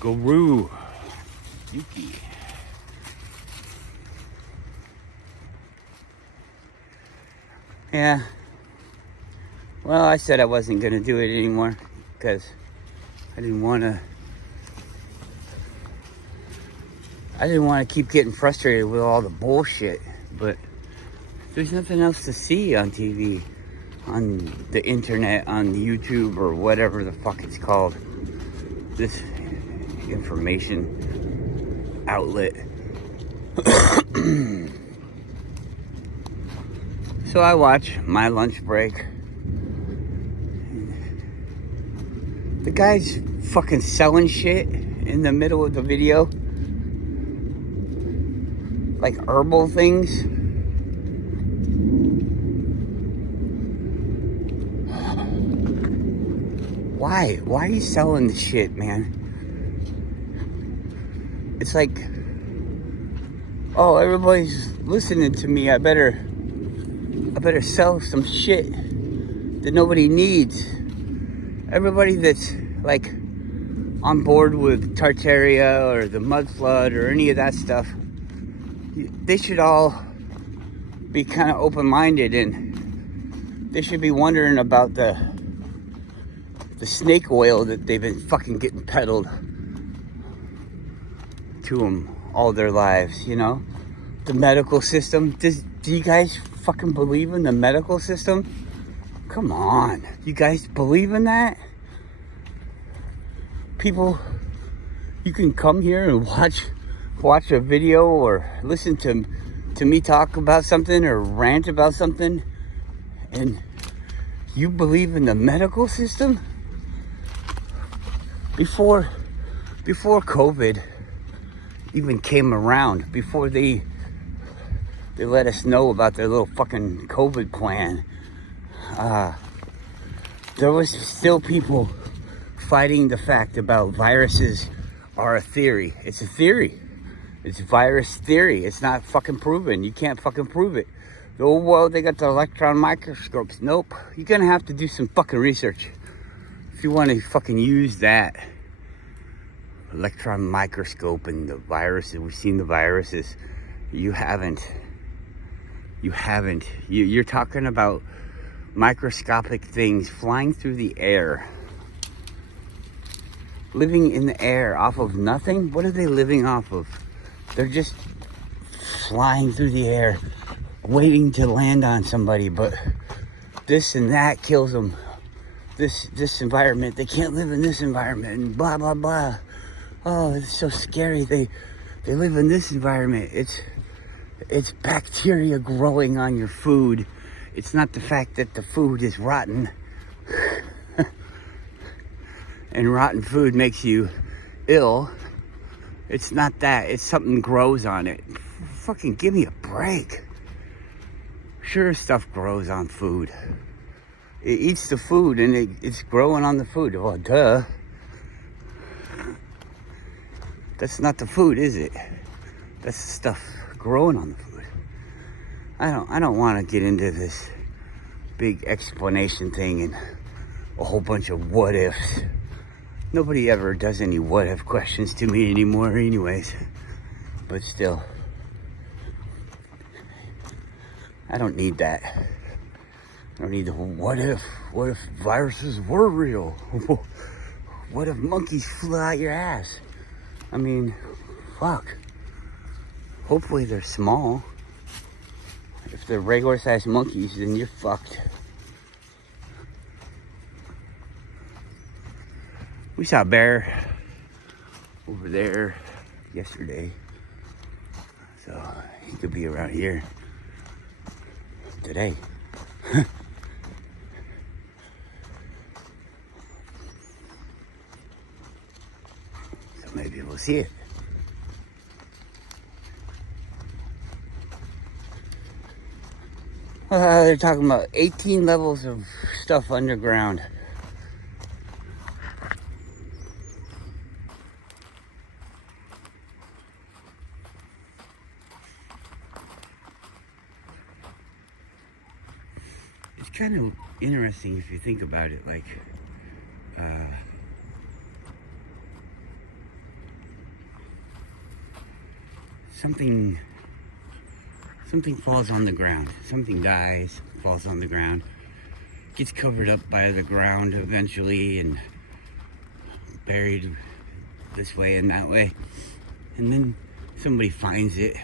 Guru Yuki. Yeah. Well, I said I wasn't gonna do it anymore because I didn't want to keep getting frustrated with all the bullshit. But there's nothing else to see on TV, on the internet, on YouTube, or whatever the fuck it's called. This information outlet. So I watch my lunch break. The guy's fucking selling shit in the middle of the video. Like herbal things. Why? Why are you selling the shit, man? It's like, oh, everybody's listening to me. I better sell some shit that nobody needs. Everybody that's like on board with Tartaria or the mud flood or any of that stuff, they should all be kind of open-minded, and they should be wondering about the snake oil that they've been fucking getting peddled to them all their lives, you know? The medical system. Do you guys fucking believe in the medical system? Come on. You guys believe in that? People, you can come here and watch a video or listen to me talk about something or rant about something, and you believe in the medical system? Before COVID even came around, before they let us know about their little fucking COVID plan, there was still people fighting the fact about viruses are a theory. It's a theory. It's virus theory. It's not fucking proven. You can't fucking prove it. Oh, well, they got the electron microscopes. Nope. You're gonna have to do some fucking research if you want to fucking use that electron microscope and the viruses. We've seen the viruses. You haven't. You're talking about microscopic things flying through the air, living in the air off of nothing. What are they living off of? They're just flying through the air, waiting to land on somebody, but this and that kills them. This environment, they can't live in this environment, and blah blah blah. Oh, it's so scary. They live in this environment. It's bacteria growing on your food. It's not the fact that the food is rotten. And rotten food makes you ill. It's not that. It's something grows on it. Fucking give me a break. Sure, stuff grows on food. It eats the food and it's growing on the food. Well, duh. That's not the food, is it? That's the stuff growing on the food. I don't want to get into this big explanation thing and a whole bunch of what ifs. Nobody ever does any what if questions to me anymore anyways. But still, I don't need that. I don't need the what if viruses were real? What if monkeys flew out your ass? I mean, fuck. Hopefully they're small. If they're regular sized monkeys, then you're fucked. We saw a bear over there yesterday. So he could be around here today. So maybe we'll see it. They're talking about 18 levels of stuff underground. It's kind of interesting if you think about it, like, something falls on the ground. Something dies, falls on the ground, gets covered up by the ground eventually and buried this way and that way. And then somebody finds it.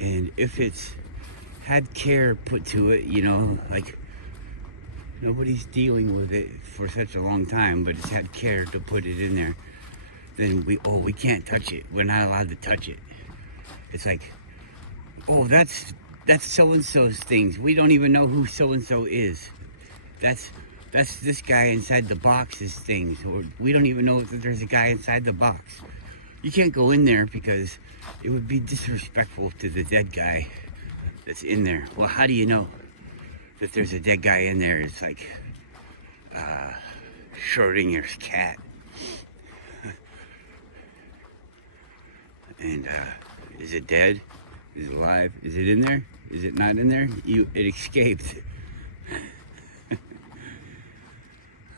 And if it's had care put to it, you know, like nobody's dealing with it for such a long time, but it's had care to put it in there, then we can't touch it. We're not allowed to touch it. It's like, oh, that's so-and-so's things. We don't even know who so-and-so is. That's this guy inside the box's things. Or we don't even know if there's a guy inside the box. You can't go in there because it would be disrespectful to the dead guy that's in there. Well, how do you know that there's a dead guy in there? It's like Schrodinger's cat. And is it dead? Is it alive? Is it in there? Is it not in there? It escaped.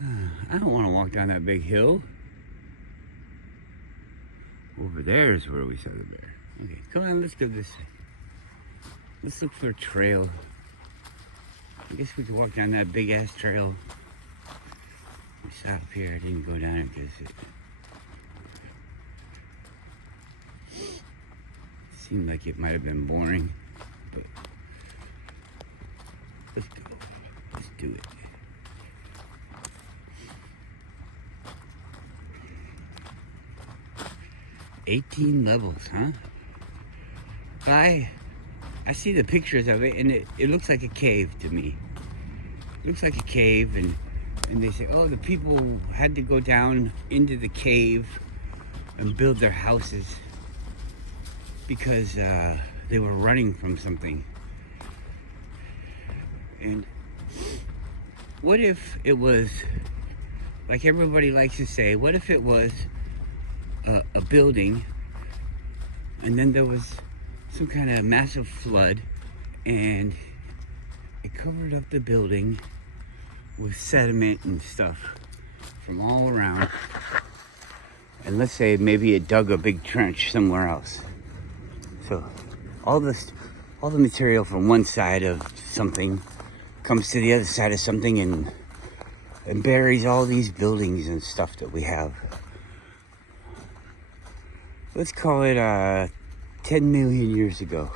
I don't want to walk down that big hill. Over there is where we saw the bear. Okay, come on, let's go this way. Let's look for a trail. I guess we could walk down that big ass trail. We saw up here. I didn't go down it because it seemed like it might have been boring. But let's go. Let's do it. $18 levels, huh? I see the pictures of it, and it looks like a cave to me. It looks like a cave, and they say, oh, the people had to go down into the cave and build their houses because they were running from something. And what if it was, like everybody likes to say, what if it was a building, and then there was some kind of massive flood, and it covered up the building with sediment and stuff from all around. And let's say maybe it dug a big trench somewhere else. So all the material from one side of something comes to the other side of something and buries all these buildings and stuff that we have. Let's call it 10 million years ago.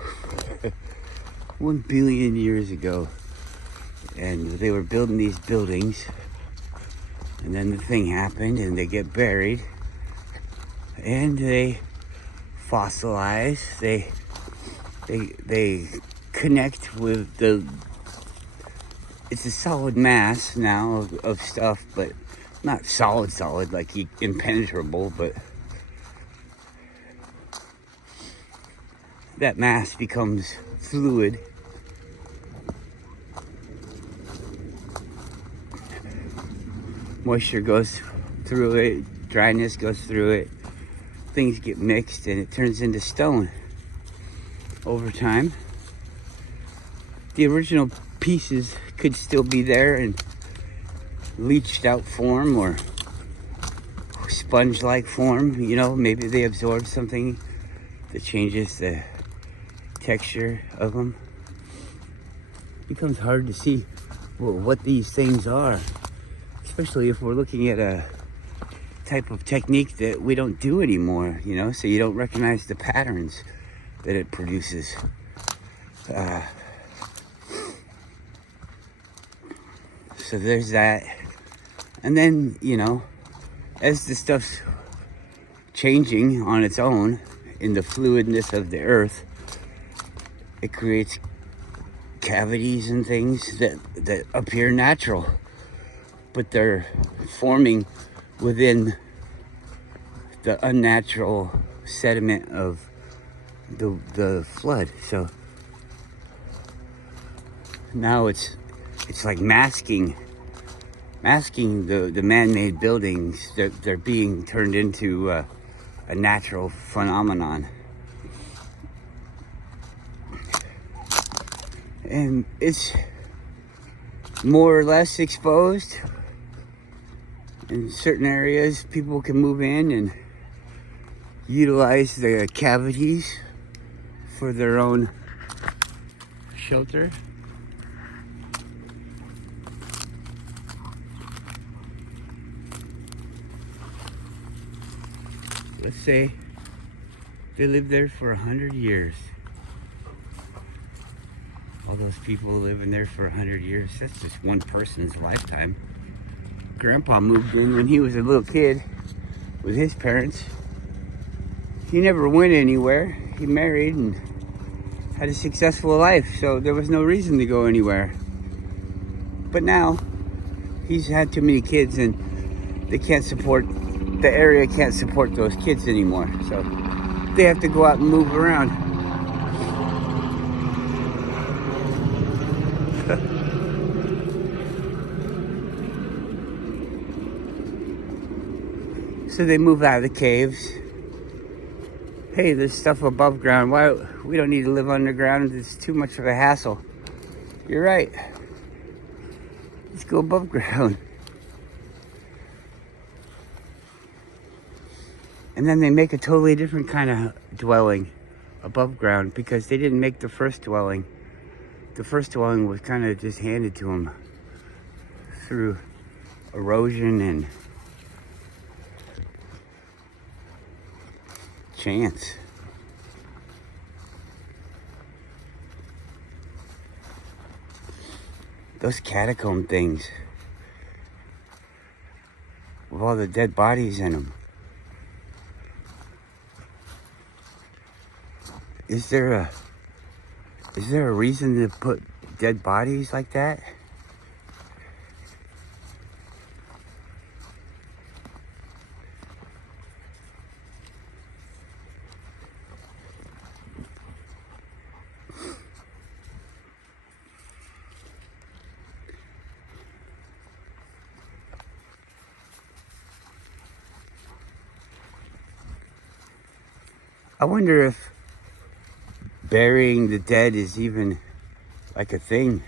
1 billion years ago. And they were building these buildings. And then the thing happened and they get buried. And they fossilize. They connect with it's a solid mass now of stuff, but not solid like impenetrable, but that mass becomes fluid. Moisture goes through it, dryness goes through it, things get mixed and it turns into stone. Over time, the original pieces could still be there in leached out form or sponge-like form. You know, maybe they absorbed something that changes the texture of them. It becomes hard to see what these things are, especially if we're looking at a type of technique that we don't do anymore, you know, so you don't recognize the patterns that it produces. So there's that. And then, you know, as the stuff's changing on its own in the fluidness of the earth, it creates cavities and things that appear natural, but they're forming within the unnatural sediment of the flood. So now it's like masking the man-made buildings. They're being turned into a natural phenomenon. And it's more or less exposed. In certain areas, people can move in and utilize the cavities for their own shelter. Let's say they lived there for 100 years. All those people living there for 100 years, that's just one person's lifetime. Grandpa moved in when he was a little kid with his parents. He never went anywhere. He married and had a successful life, so there was no reason to go anywhere. But now, he's had too many kids and they can't support, the area can't support those kids anymore. So they have to go out and move around. So they move out of the caves. Hey, there's stuff above ground. Why we don't need to live underground? It's too much of a hassle. You're right. Let's go above ground. And then they make a totally different kind of dwelling above ground because they didn't make the first dwelling. The first dwelling was kind of just handed to them through erosion and chance. Those catacomb things with all the dead bodies in them. Is there a reason to put dead bodies like that? I wonder if burying the dead is even like a thing.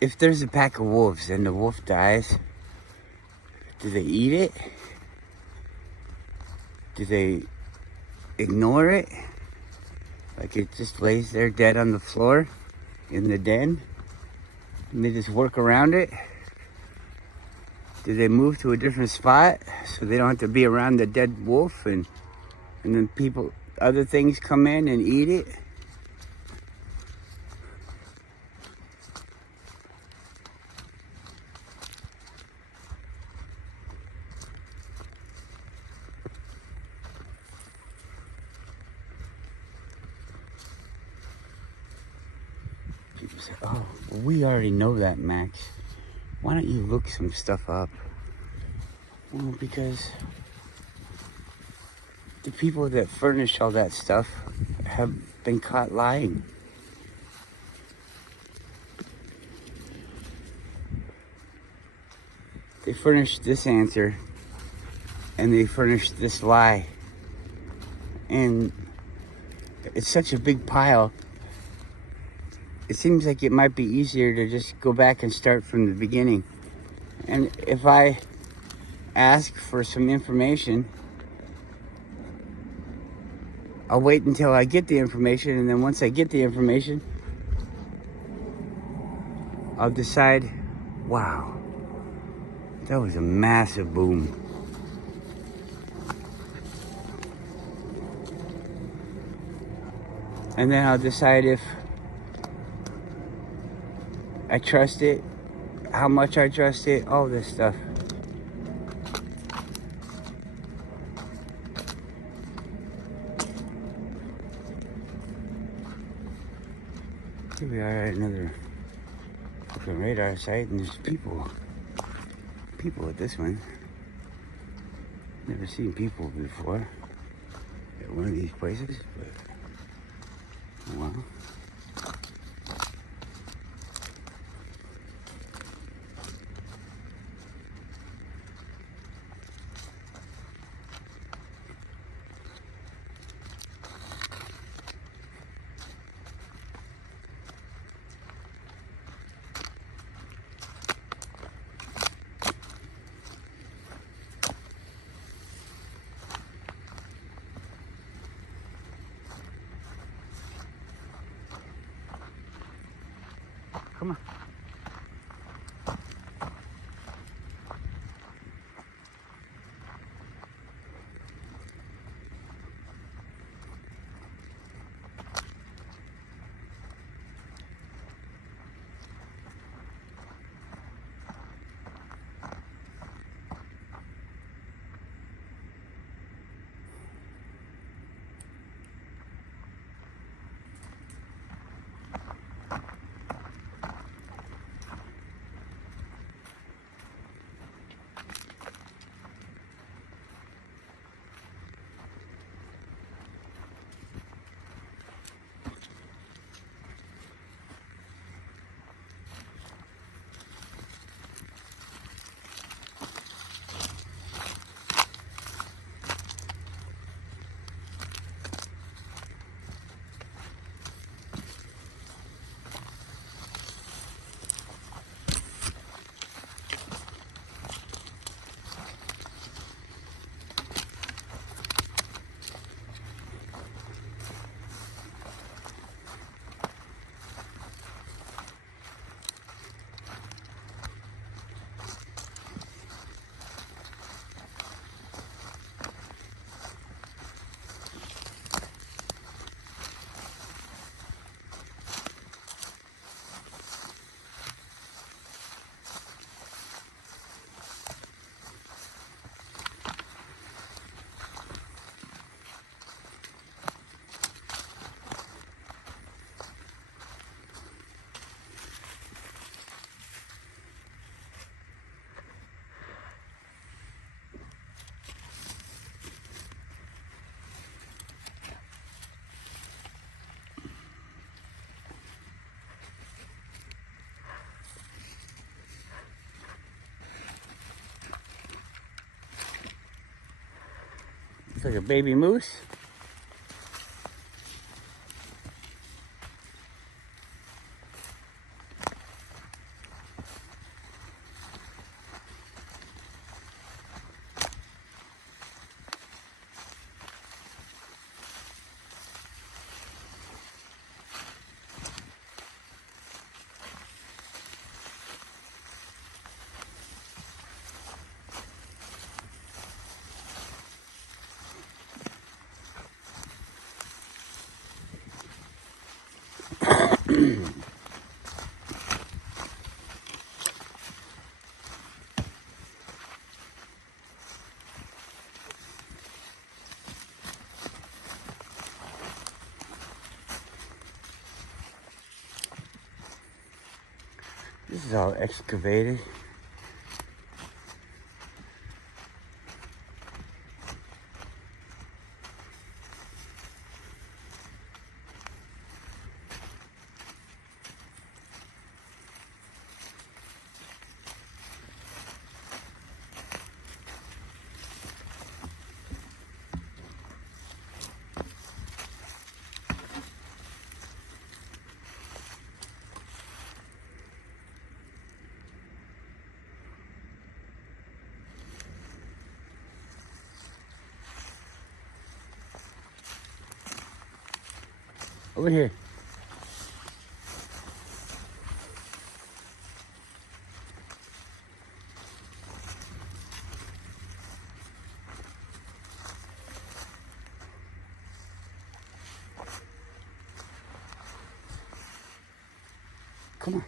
If there's a pack of wolves and the wolf dies, do they eat it? Do they ignore it? Like it just lays there dead on the floor in the den and they just work around it? Do they move to a different spot so they don't have to be around the dead wolf and then other things come in and eat it? People say, oh, we already know that, Max. Why don't you look some stuff up? Well, because the people that furnish all that stuff have been caught lying. They furnished this answer and they furnished this lie. And it's such a big pile. It seems like it might be easier to just go back and start from the beginning. And if I ask for some information, I'll wait until I get the information, and then once I get the information, I'll decide, wow, that was a massive boom. And then I'll decide if I trust it, how much I trust it, all this stuff. Here we are at another fucking radar site, and there's people at this one. Never seen people before at one of these places, but wow. Come on. It's like a baby moose. This is all excavated. Over here. Come on.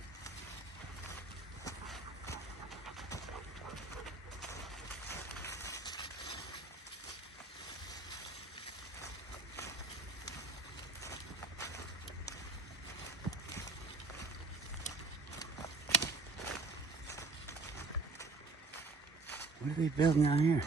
What are they building out here?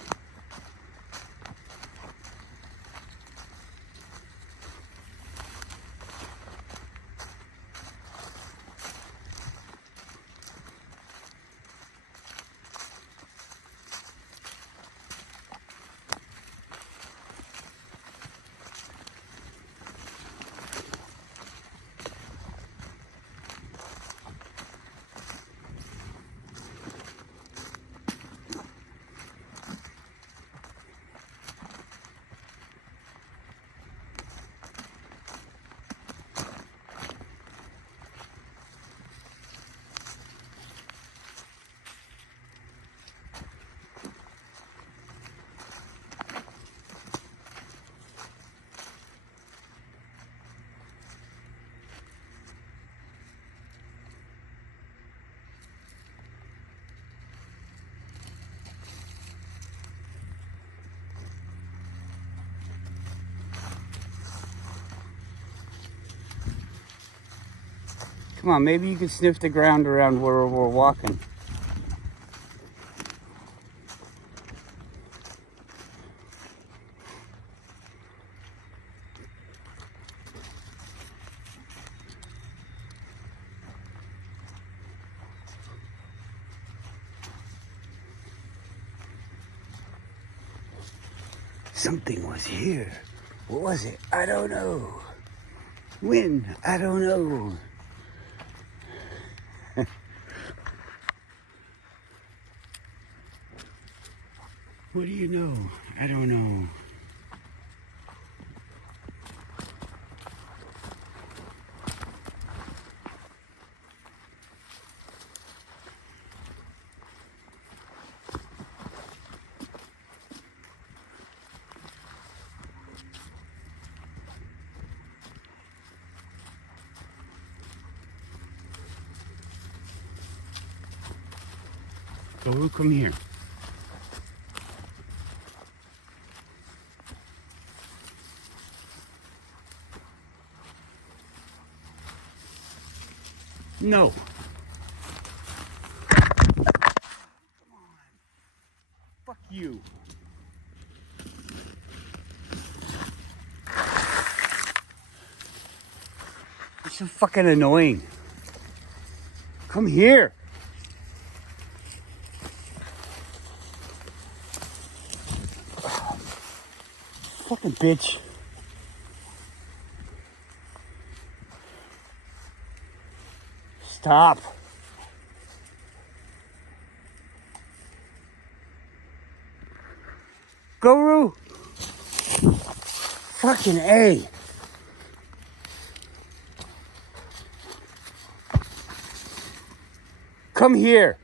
Come on, maybe you could sniff the ground around where we're walking. Something was here. What was it? I don't know. When? I don't know. What do you know? I don't know. Guru, come here. No. Come on. Fuck you. You're so fucking annoying. Come here. Fucking bitch. Stop. Guru. Fucking A. Come here.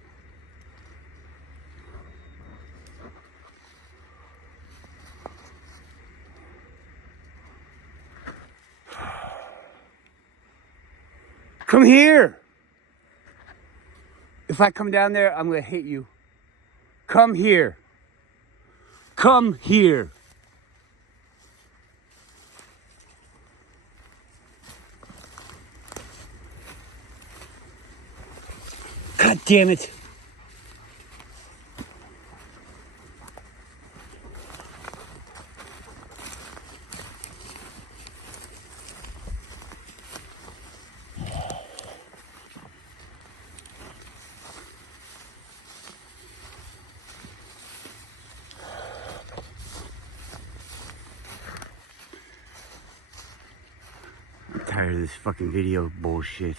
Come here. If I come down there, I'm gonna hit you. Come here. Come here. God damn it. I'm tired of this fucking video bullshit.